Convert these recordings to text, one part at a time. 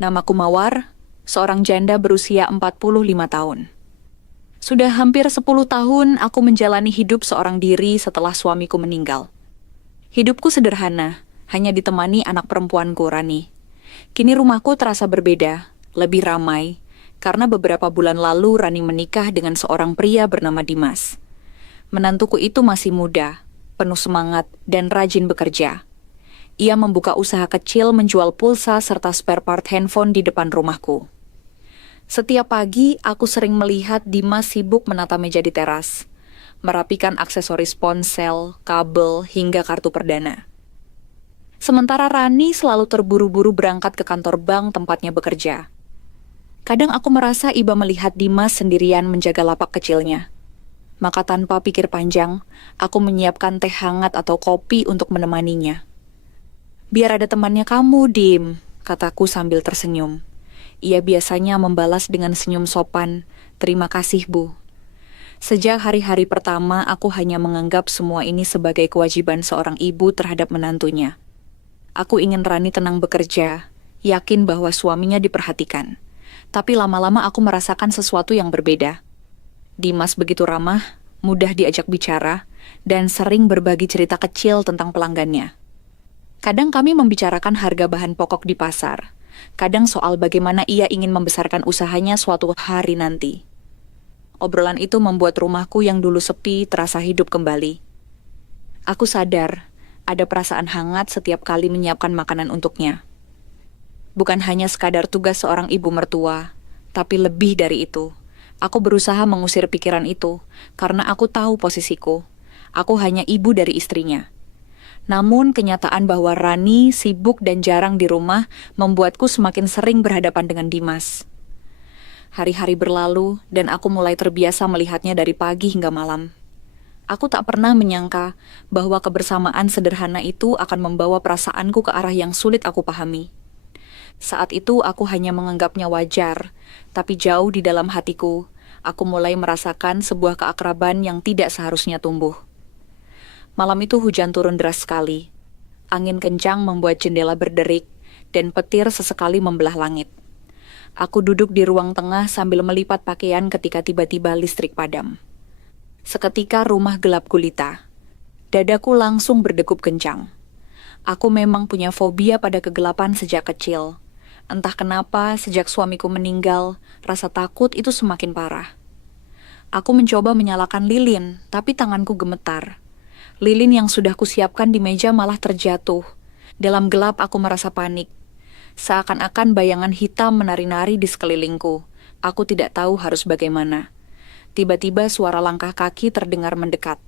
Namaku Mawar, seorang janda berusia 45 tahun. Sudah hampir 10 tahun aku menjalani hidup seorang diri setelah suamiku meninggal. Hidupku sederhana, hanya ditemani anak perempuanku, Rani. Kini rumahku terasa berbeda, lebih ramai, karena beberapa bulan lalu Rani menikah dengan seorang pria bernama Dimas. Menantuku itu masih muda, penuh semangat, dan rajin bekerja. Ia membuka usaha kecil menjual pulsa serta spare part handphone di depan rumahku. Setiap pagi, aku sering melihat Dimas sibuk menata meja di teras, merapikan aksesoris ponsel, kabel, hingga kartu perdana. Sementara Rani selalu terburu-buru berangkat ke kantor bank tempatnya bekerja. Kadang aku merasa iba melihat Dimas sendirian menjaga lapak kecilnya. Maka tanpa pikir panjang, aku menyiapkan teh hangat atau kopi untuk menemaninya. "Biar ada temannya kamu, Dim," kataku sambil tersenyum. Ia biasanya membalas dengan senyum sopan, "Terima kasih, Bu." Sejak hari-hari pertama, aku hanya menganggap semua ini sebagai kewajiban seorang ibu terhadap menantunya. Aku ingin Rani tenang bekerja, yakin bahwa suaminya diperhatikan. Tapi lama-lama aku merasakan sesuatu yang berbeda. Dimas begitu ramah, mudah diajak bicara, dan sering berbagi cerita kecil tentang pelanggannya. Kadang kami membicarakan harga bahan pokok di pasar. Kadang soal bagaimana ia ingin membesarkan usahanya suatu hari nanti. Obrolan itu membuat rumahku yang dulu sepi terasa hidup kembali. Aku sadar, ada perasaan hangat setiap kali menyiapkan makanan untuknya. Bukan hanya sekadar tugas seorang ibu mertua, tapi lebih dari itu. Aku berusaha mengusir pikiran itu, karena aku tahu posisiku. Aku hanya ibu dari istrinya. Namun kenyataan bahwa Rani sibuk dan jarang di rumah membuatku semakin sering berhadapan dengan Dimas. Hari-hari berlalu dan aku mulai terbiasa melihatnya dari pagi hingga malam. Aku tak pernah menyangka bahwa kebersamaan sederhana itu akan membawa perasaanku ke arah yang sulit aku pahami. Saat itu aku hanya menganggapnya wajar, tapi jauh di dalam hatiku, aku mulai merasakan sebuah keakraban yang tidak seharusnya tumbuh. Malam itu hujan turun deras sekali. Angin kencang membuat jendela berderik, dan petir sesekali membelah langit. Aku duduk di ruang tengah sambil melipat pakaian ketika tiba-tiba listrik padam. Seketika rumah gelap gulita. Dadaku langsung berdegup kencang. Aku memang punya fobia pada kegelapan sejak kecil. Entah kenapa, sejak suamiku meninggal, rasa takut itu semakin parah. Aku mencoba menyalakan lilin, tapi tanganku gemetar. Lilin yang sudah kusiapkan di meja malah terjatuh. Dalam gelap aku merasa panik. Seakan-akan bayangan hitam menari-nari di sekelilingku. Aku tidak tahu harus bagaimana. Tiba-tiba suara langkah kaki terdengar mendekat.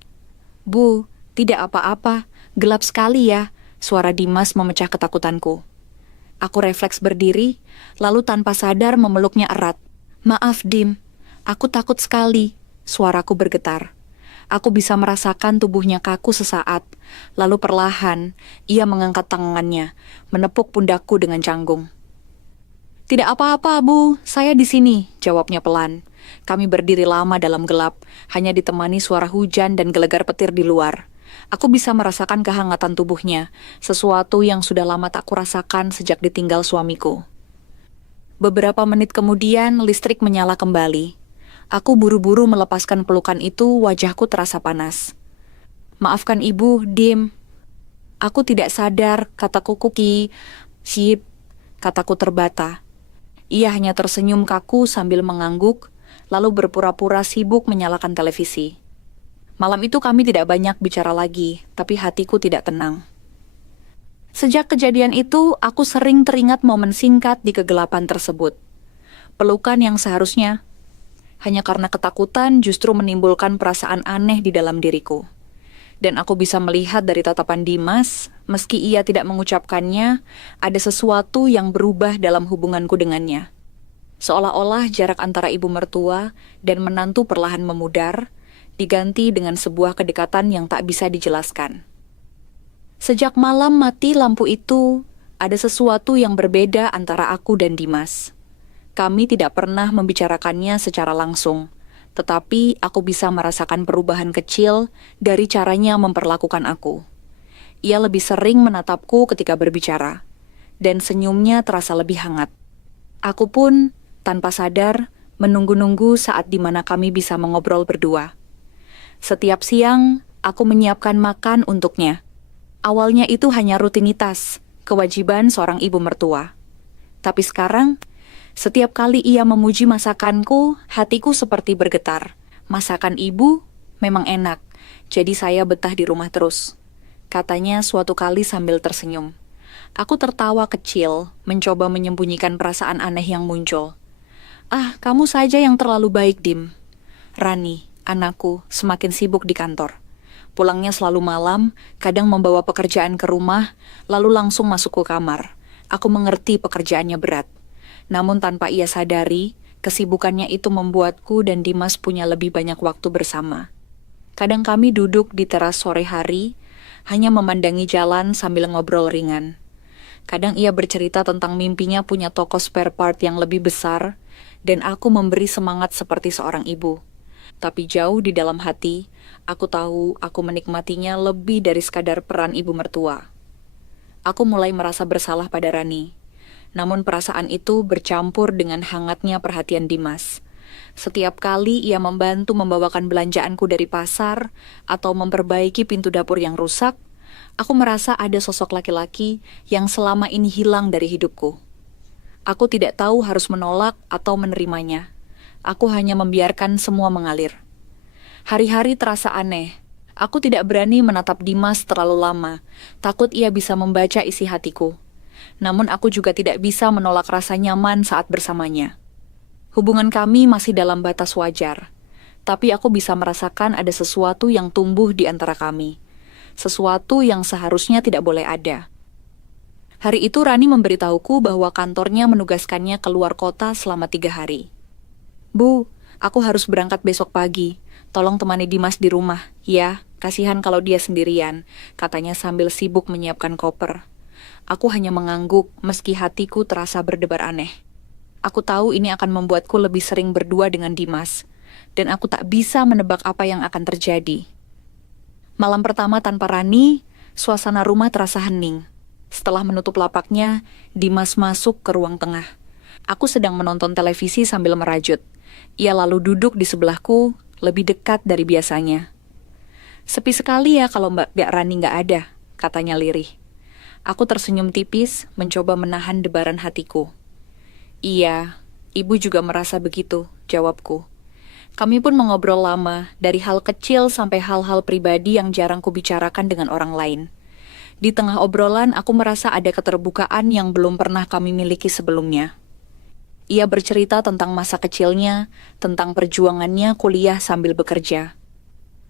"Bu, tidak apa-apa. Gelap sekali ya." Suara Dimas memecah ketakutanku. Aku refleks berdiri, lalu tanpa sadar memeluknya erat. "Maaf, Dim. Aku takut sekali." Suaraku bergetar. Aku bisa merasakan tubuhnya kaku sesaat, lalu perlahan ia mengangkat tangannya, menepuk pundakku dengan canggung. "Tidak apa-apa, Bu, saya di sini," jawabnya pelan. Kami berdiri lama dalam gelap, hanya ditemani suara hujan dan gelegar petir di luar. Aku bisa merasakan kehangatan tubuhnya, sesuatu yang sudah lama tak kurasakan sejak ditinggal suamiku. Beberapa menit kemudian, listrik menyala kembali. Aku buru-buru melepaskan pelukan itu, wajahku terasa panas. "Maafkan Ibu, Dim." "Aku tidak sadar," kataku Kuki. "Sip," kataku terbata. Ia hanya tersenyum kaku sambil mengangguk, lalu berpura-pura sibuk menyalakan televisi. Malam itu kami tidak banyak bicara lagi, tapi hatiku tidak tenang. Sejak kejadian itu, aku sering teringat momen singkat di kegelapan tersebut. Pelukan yang seharusnya hanya karena ketakutan justru menimbulkan perasaan aneh di dalam diriku. Dan aku bisa melihat dari tatapan Dimas, meski ia tidak mengucapkannya, ada sesuatu yang berubah dalam hubunganku dengannya. Seolah-olah jarak antara ibu mertua dan menantu perlahan memudar, diganti dengan sebuah kedekatan yang tak bisa dijelaskan. Sejak malam mati lampu itu, ada sesuatu yang berbeda antara aku dan Dimas. Kami tidak pernah membicarakannya secara langsung, tetapi aku bisa merasakan perubahan kecil dari caranya memperlakukan aku. Ia lebih sering menatapku ketika berbicara, dan senyumnya terasa lebih hangat. Aku pun, tanpa sadar, menunggu-nunggu saat di mana kami bisa mengobrol berdua. Setiap siang, aku menyiapkan makan untuknya. Awalnya itu hanya rutinitas, kewajiban seorang ibu mertua. Tapi sekarang, setiap kali ia memuji masakanku, hatiku seperti bergetar. Masakan ibu memang enak, jadi saya betah di rumah terus. Katanya suatu kali sambil tersenyum. Aku tertawa kecil, mencoba menyembunyikan perasaan aneh yang muncul. Ah, kamu saja yang terlalu baik, Dim. Rani, anakku, semakin sibuk di kantor. Pulangnya selalu malam, kadang membawa pekerjaan ke rumah, lalu langsung masuk ke kamar. Aku mengerti pekerjaannya berat. Namun tanpa ia sadari, kesibukannya itu membuatku dan Dimas punya lebih banyak waktu bersama. Kadang kami duduk di teras sore hari, hanya memandangi jalan sambil ngobrol ringan. Kadang ia bercerita tentang mimpinya punya toko spare part yang lebih besar, dan aku memberi semangat seperti seorang ibu. Tapi jauh di dalam hati, aku tahu aku menikmatinya lebih dari sekadar peran ibu mertua. Aku mulai merasa bersalah pada Rani. Namun perasaan itu bercampur dengan hangatnya perhatian Dimas. Setiap kali ia membantu membawakan belanjaanku dari pasar atau memperbaiki pintu dapur yang rusak, aku merasa ada sosok laki-laki yang selama ini hilang dari hidupku. Aku tidak tahu harus menolak atau menerimanya. Aku hanya membiarkan semua mengalir. Hari-hari terasa aneh. Aku tidak berani menatap Dimas terlalu lama, takut ia bisa membaca isi hatiku. Namun aku juga tidak bisa menolak rasa nyaman saat bersamanya. Hubungan kami masih dalam batas wajar, tapi aku bisa merasakan ada sesuatu yang tumbuh di antara kami. Sesuatu yang seharusnya tidak boleh ada. Hari itu Rani memberitahuku bahwa kantornya menugaskannya keluar kota selama 3 hari. Bu, aku harus berangkat besok pagi. Tolong temani Dimas di rumah, ya. Kasihan kalau dia sendirian, katanya sambil sibuk menyiapkan koper. Aku hanya mengangguk meski hatiku terasa berdebar aneh. Aku tahu ini akan membuatku lebih sering berdua dengan Dimas, dan aku tak bisa menebak apa yang akan terjadi. Malam pertama tanpa Rani, suasana rumah terasa hening. Setelah menutup lapaknya, Dimas masuk ke ruang tengah. Aku sedang menonton televisi sambil merajut. Ia lalu duduk di sebelahku, lebih dekat dari biasanya. Sepi sekali ya kalau Mbak Rani nggak ada, katanya lirih. Aku tersenyum tipis, mencoba menahan debaran hatiku. Iya, ibu juga merasa begitu, jawabku. Kami pun mengobrol lama, dari hal kecil sampai hal-hal pribadi yang jarang kubicarakan dengan orang lain. Di tengah obrolan, aku merasa ada keterbukaan yang belum pernah kami miliki sebelumnya. Ia bercerita tentang masa kecilnya, tentang perjuangannya kuliah sambil bekerja.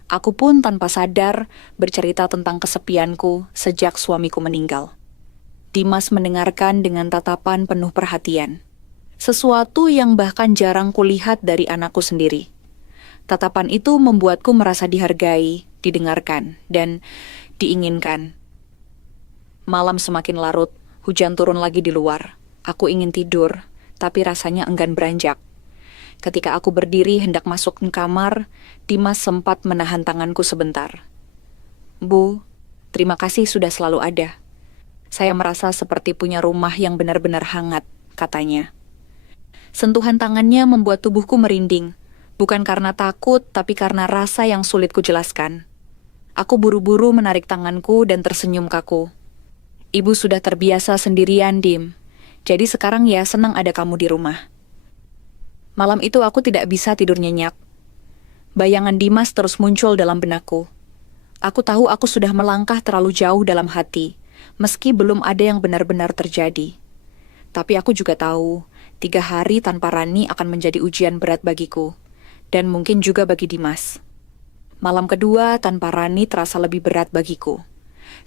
Aku pun tanpa sadar bercerita tentang kesepianku sejak suamiku meninggal. Dimas mendengarkan dengan tatapan penuh perhatian. Sesuatu yang bahkan jarang kulihat dari anakku sendiri. Tatapan itu membuatku merasa dihargai, didengarkan, dan diinginkan. Malam semakin larut, hujan turun lagi di luar. Aku ingin tidur, tapi rasanya enggan beranjak. Ketika aku berdiri hendak masuk ke kamar, Dimas sempat menahan tanganku sebentar. Bu, terima kasih sudah selalu ada. Saya merasa seperti punya rumah yang benar-benar hangat, katanya. Sentuhan tangannya membuat tubuhku merinding, bukan karena takut, tapi karena rasa yang sulit kujelaskan. Aku buru-buru menarik tanganku dan tersenyum kaku. Ibu sudah terbiasa sendirian, Dim. Jadi sekarang ya senang ada kamu di rumah. Malam itu aku tidak bisa tidur nyenyak. Bayangan Dimas terus muncul dalam benakku. Aku tahu aku sudah melangkah terlalu jauh dalam hati, meski belum ada yang benar-benar terjadi. Tapi aku juga tahu, 3 hari tanpa Rani akan menjadi ujian berat bagiku, dan mungkin juga bagi Dimas. Malam kedua tanpa Rani terasa lebih berat bagiku.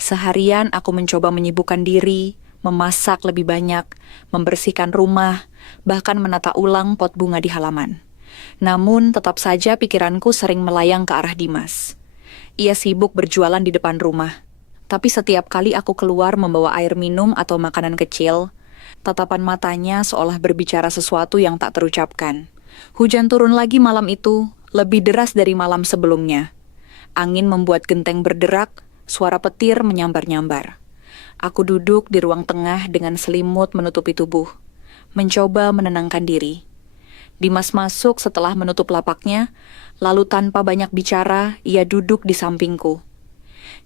Seharian aku mencoba menyibukkan diri, memasak lebih banyak, membersihkan rumah, bahkan menata ulang pot bunga di halaman. Namun tetap saja pikiranku sering melayang ke arah Dimas. Ia sibuk berjualan di depan rumah. Tapi setiap kali aku keluar membawa air minum atau makanan kecil, tatapan matanya seolah berbicara sesuatu yang tak terucapkan. Hujan turun lagi malam itu, lebih deras dari malam sebelumnya. Angin membuat genteng berderak, suara petir menyambar-nyambar. Aku duduk di ruang tengah dengan selimut menutupi tubuh. mencoba menenangkan diri. Dimas masuk setelah menutup lapaknya, lalu tanpa banyak bicara, ia duduk di sampingku.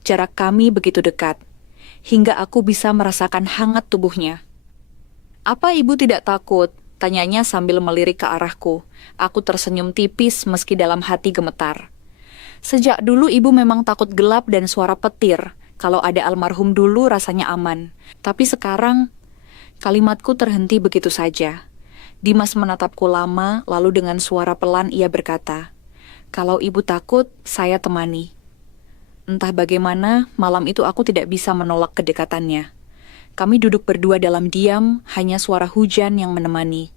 Jarak kami begitu dekat, hingga aku bisa merasakan hangat tubuhnya. "Apa ibu tidak takut?" tanyanya sambil melirik ke arahku. Aku tersenyum tipis meski dalam hati gemetar. "Sejak dulu ibu memang takut gelap dan suara petir. Kalau ada almarhum dulu rasanya aman. Tapi sekarang..." Kalimatku terhenti begitu saja. Dimas menatapku lama, lalu dengan suara pelan ia berkata, "Kalau ibu takut, saya temani." Entah bagaimana, malam itu aku tidak bisa menolak kedekatannya. Kami duduk berdua dalam diam, hanya suara hujan yang menemani.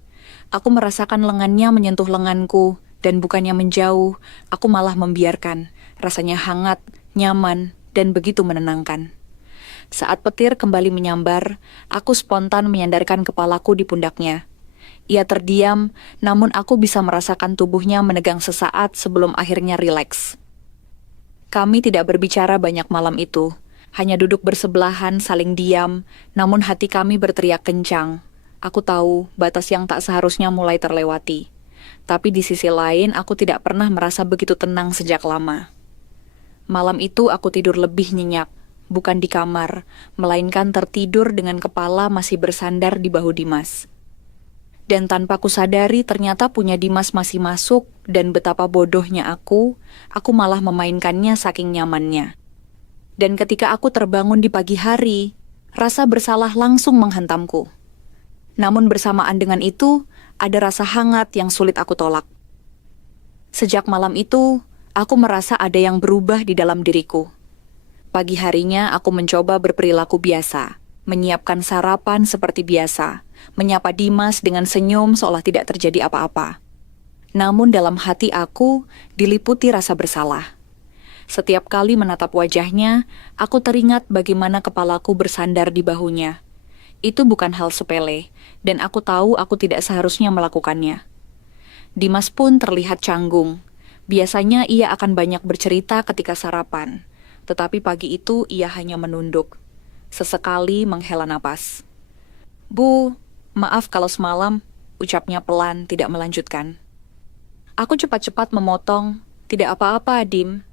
Aku merasakan lengannya menyentuh lenganku, dan bukannya menjauh, aku malah membiarkan. Rasanya hangat, nyaman, dan begitu menenangkan. Saat petir kembali menyambar, aku spontan menyandarkan kepalaku di pundaknya. Ia terdiam, namun aku bisa merasakan tubuhnya menegang sesaat sebelum akhirnya rileks. Kami tidak berbicara banyak malam itu. Hanya duduk bersebelahan, saling diam, namun hati kami berteriak kencang. Aku tahu batas yang tak seharusnya mulai terlewati. Tapi di sisi lain, aku tidak pernah merasa begitu tenang sejak lama. Malam itu aku tidur lebih nyenyak, bukan di kamar, melainkan tertidur dengan kepala masih bersandar di bahu Dimas. Dan tanpa kusadari ternyata punya Dimas masih masuk, dan betapa bodohnya aku malah memainkannya saking nyamannya. Dan ketika aku terbangun di pagi hari, rasa bersalah langsung menghantamku. Namun bersamaan dengan itu, ada rasa hangat yang sulit aku tolak. Sejak malam itu, aku merasa ada yang berubah di dalam diriku. Pagi harinya aku mencoba berperilaku biasa, menyiapkan sarapan seperti biasa, menyapa Dimas dengan senyum seolah tidak terjadi apa-apa. Namun dalam hati aku diliputi rasa bersalah. Setiap kali menatap wajahnya, aku teringat bagaimana kepalaku bersandar di bahunya. Itu bukan hal sepele, dan aku tahu aku tidak seharusnya melakukannya. Dimas pun terlihat canggung. Biasanya ia akan banyak bercerita ketika sarapan, tetapi pagi itu ia hanya menunduk. Sesekali menghela napas. "Bu, maaf kalau semalam," ucapnya pelan, tidak melanjutkan. Aku cepat-cepat memotong, "Tidak apa-apa, Dim.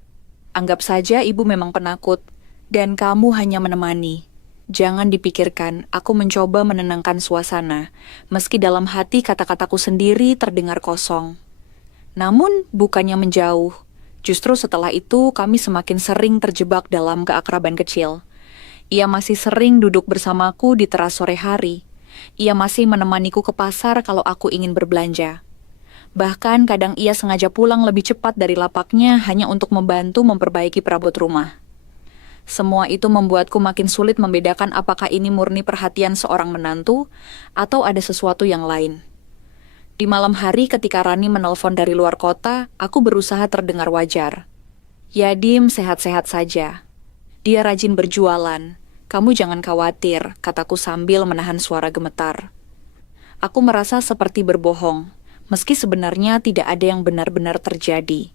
Anggap saja ibu memang penakut, dan kamu hanya menemani. Jangan dipikirkan, aku mencoba menenangkan suasana, meski dalam hati kata-kataku sendiri terdengar kosong. Namun, bukannya menjauh. Justru setelah itu, kami semakin sering terjebak dalam keakraban kecil. Ia masih sering duduk bersamaku di teras sore hari. Ia masih menemaniku ke pasar kalau aku ingin berbelanja. Bahkan kadang ia sengaja pulang lebih cepat dari lapaknya hanya untuk membantu memperbaiki perabot rumah. Semua itu membuatku makin sulit membedakan apakah ini murni perhatian seorang menantu atau ada sesuatu yang lain. Di malam hari ketika Rani menelpon dari luar kota, aku berusaha terdengar wajar. "Ya Dim, sehat-sehat saja. Dia rajin berjualan. Kamu jangan khawatir," kataku sambil menahan suara gemetar. Aku merasa seperti berbohong. Meski sebenarnya tidak ada yang benar-benar terjadi.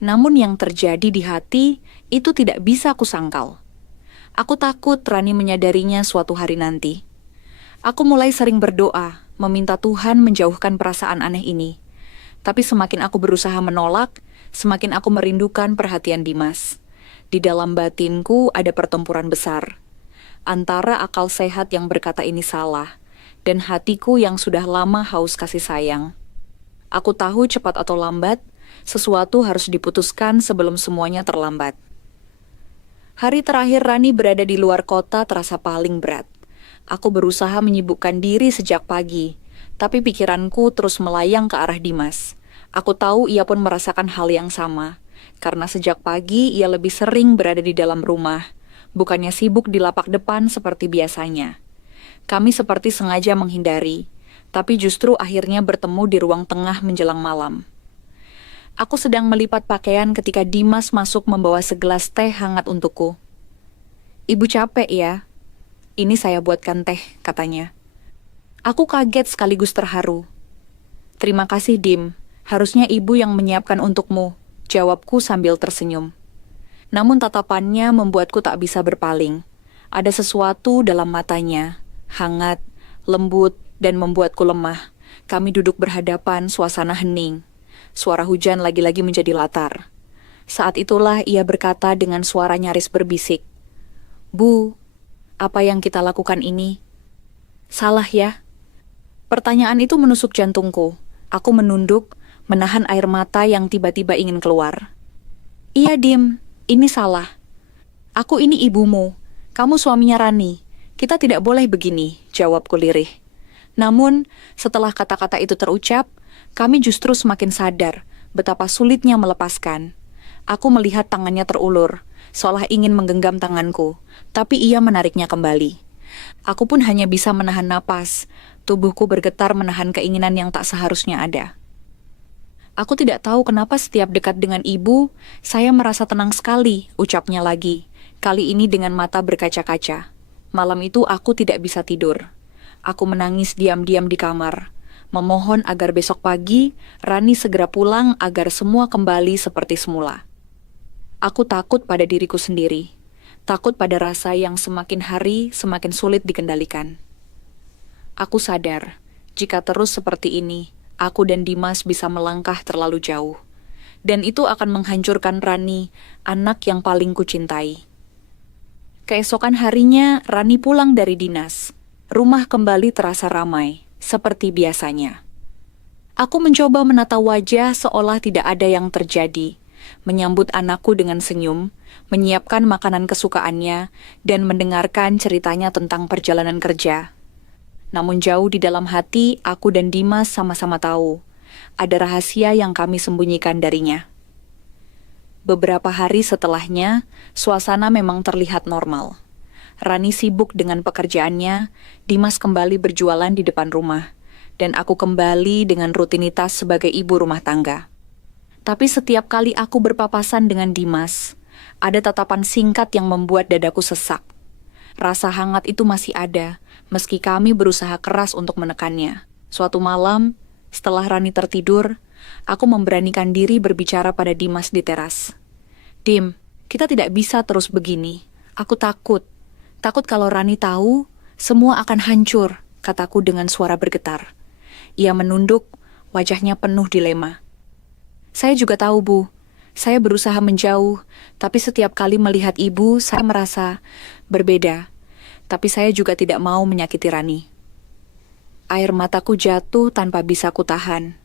Namun yang terjadi di hati, itu tidak bisa aku sangkal. Aku takut Rani menyadarinya suatu hari nanti. Aku mulai sering berdoa, meminta Tuhan menjauhkan perasaan aneh ini. Tapi semakin aku berusaha menolak, semakin aku merindukan perhatian Dimas. Di dalam batinku ada pertempuran besar. Antara akal sehat yang berkata ini salah, dan hatiku yang sudah lama haus kasih sayang. Aku tahu cepat atau lambat, sesuatu harus diputuskan sebelum semuanya terlambat. Hari terakhir Rani berada di luar kota terasa paling berat. Aku berusaha menyibukkan diri sejak pagi, tapi pikiranku terus melayang ke arah Dimas. Aku tahu ia pun merasakan hal yang sama, karena sejak pagi ia lebih sering berada di dalam rumah, bukannya sibuk di lapak depan seperti biasanya. Kami seperti sengaja menghindari, tapi justru akhirnya bertemu di ruang tengah menjelang malam. Aku sedang melipat pakaian ketika Dimas masuk membawa segelas teh hangat untukku. "Ibu capek ya? Ini saya buatkan teh," katanya. Aku kaget sekaligus terharu. "Terima kasih, Dim. Harusnya ibu yang menyiapkan untukmu," jawabku sambil tersenyum. Namun tatapannya membuatku tak bisa berpaling. Ada sesuatu dalam matanya, hangat, lembut, dan membuatku lemah. Kami duduk berhadapan, suasana hening. Suara hujan lagi-lagi menjadi latar. Saat itulah ia berkata dengan suara nyaris berbisik, "Bu, apa yang kita lakukan ini salah ya?" Pertanyaan itu menusuk jantungku. Aku menunduk, menahan air mata yang tiba-tiba ingin keluar. "Iya, Dim, ini salah. Aku ini ibumu. Kamu suaminya Rani. Kita tidak boleh begini," jawabku lirih. Namun, setelah kata-kata itu terucap, kami justru semakin sadar betapa sulitnya melepaskan. Aku melihat tangannya terulur, seolah ingin menggenggam tanganku, tapi ia menariknya kembali. Aku pun hanya bisa menahan napas, tubuhku bergetar menahan keinginan yang tak seharusnya ada. "Aku tidak tahu kenapa setiap dekat dengan ibu, saya merasa tenang sekali," ucapnya lagi, kali ini dengan mata berkaca-kaca. Malam itu aku tidak bisa tidur. Aku menangis diam-diam di kamar, memohon agar besok pagi Rani segera pulang agar semua kembali seperti semula. Aku takut pada diriku sendiri, takut pada rasa yang semakin hari semakin sulit dikendalikan. Aku sadar, jika terus seperti ini, aku dan Dimas bisa melangkah terlalu jauh. Dan itu akan menghancurkan Rani, anak yang paling kucintai. Keesokan harinya, Rani pulang dari dinas. Rumah kembali terasa ramai, seperti biasanya. Aku mencoba menata wajah seolah tidak ada yang terjadi, menyambut anakku dengan senyum, menyiapkan makanan kesukaannya, dan mendengarkan ceritanya tentang perjalanan kerja. Namun jauh di dalam hati, aku dan Dimas sama-sama tahu, ada rahasia yang kami sembunyikan darinya. Beberapa hari setelahnya, suasana memang terlihat normal. Rani sibuk dengan pekerjaannya, Dimas kembali berjualan di depan rumah, dan aku kembali dengan rutinitas sebagai ibu rumah tangga. Tapi setiap kali aku berpapasan dengan Dimas, ada tatapan singkat yang membuat dadaku sesak. Rasa hangat itu masih ada, meski kami berusaha keras untuk menekannya. Suatu malam, setelah Rani tertidur, aku memberanikan diri berbicara pada Dimas di teras. "Dim, kita tidak bisa terus begini. Aku takut. Takut kalau Rani tahu, semua akan hancur," kataku dengan suara bergetar. Ia menunduk, wajahnya penuh dilema. "Saya juga tahu, Bu. Saya berusaha menjauh, tapi setiap kali melihat ibu, saya merasa berbeda. Tapi saya juga tidak mau menyakiti Rani." Air mataku jatuh tanpa bisa kutahan.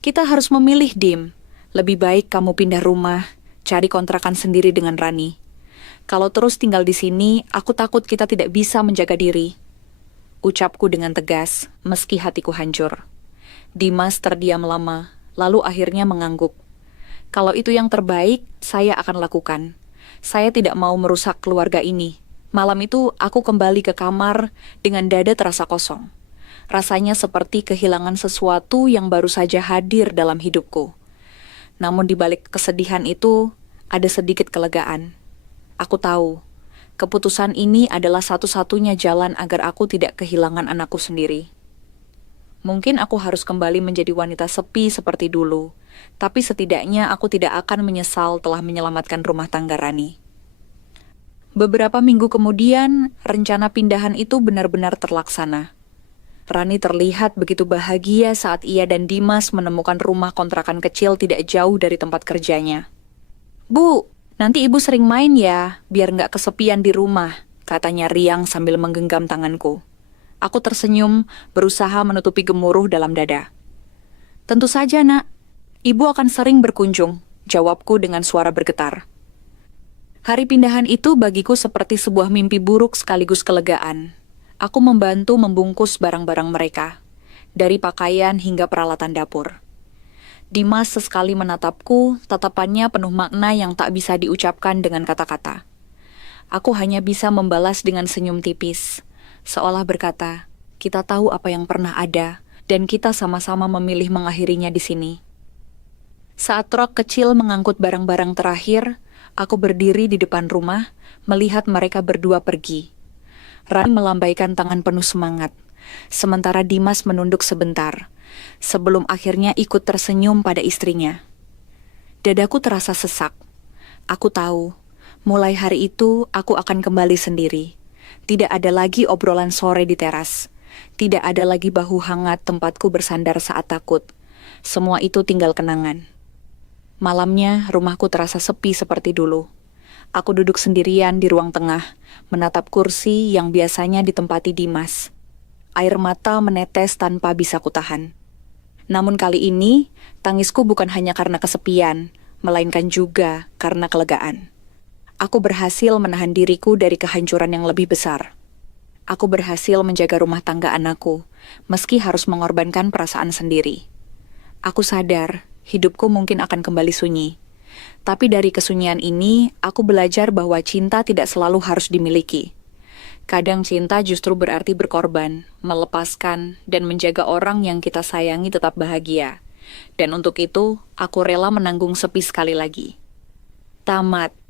"Kita harus memilih, Dim. Lebih baik kamu pindah rumah, cari kontrakan sendiri dengan Rani. Kalau terus tinggal di sini, aku takut kita tidak bisa menjaga diri," ucapku dengan tegas, meski hatiku hancur. Dimas terdiam lama, lalu akhirnya mengangguk. "Kalau itu yang terbaik, saya akan lakukan. Saya tidak mau merusak keluarga ini." Malam itu, aku kembali ke kamar dengan dada terasa kosong. Rasanya seperti kehilangan sesuatu yang baru saja hadir dalam hidupku. Namun di balik kesedihan itu, ada sedikit kelegaan. Aku tahu, keputusan ini adalah satu-satunya jalan agar aku tidak kehilangan anakku sendiri. Mungkin aku harus kembali menjadi wanita sepi seperti dulu, tapi setidaknya aku tidak akan menyesal telah menyelamatkan rumah tangga Rani. Beberapa minggu kemudian, rencana pindahan itu benar-benar terlaksana. Rani terlihat begitu bahagia saat ia dan Dimas menemukan rumah kontrakan kecil tidak jauh dari tempat kerjanya. "Bu, nanti ibu sering main ya, biar nggak kesepian di rumah," katanya riang sambil menggenggam tanganku. Aku tersenyum, berusaha menutupi gemuruh dalam dada. "Tentu saja, Nak. Ibu akan sering berkunjung," jawabku dengan suara bergetar. Hari pindahan itu bagiku seperti sebuah mimpi buruk sekaligus kelegaan. Aku membantu membungkus barang-barang mereka, dari pakaian hingga peralatan dapur. Dimas sesekali menatapku, tatapannya penuh makna yang tak bisa diucapkan dengan kata-kata. Aku hanya bisa membalas dengan senyum tipis, seolah berkata, kita tahu apa yang pernah ada, dan kita sama-sama memilih mengakhirinya di sini. Saat truk kecil mengangkut barang-barang terakhir, aku berdiri di depan rumah, melihat mereka berdua pergi. Rani melambaikan tangan penuh semangat, sementara Dimas menunduk sebentar, sebelum akhirnya ikut tersenyum pada istrinya. Dadaku terasa sesak. Aku tahu, mulai hari itu aku akan kembali sendiri. Tidak ada lagi obrolan sore di teras. Tidak ada lagi bahu hangat tempatku bersandar saat takut. Semua itu tinggal kenangan. Malamnya, rumahku terasa sepi seperti dulu. Aku duduk sendirian di ruang tengah, menatap kursi yang biasanya ditempati Dimas. Air mata menetes tanpa bisa kutahan. Namun kali ini, tangisku bukan hanya karena kesepian, melainkan juga karena kelegaan. Aku berhasil menahan diriku dari kehancuran yang lebih besar. Aku berhasil menjaga rumah tangga anakku, meski harus mengorbankan perasaan sendiri. Aku sadar, hidupku mungkin akan kembali sunyi. Tapi dari kesunyian ini, aku belajar bahwa cinta tidak selalu harus dimiliki. Kadang cinta justru berarti berkorban, melepaskan, dan menjaga orang yang kita sayangi tetap bahagia. Dan untuk itu, aku rela menanggung sepi sekali lagi. Tamat.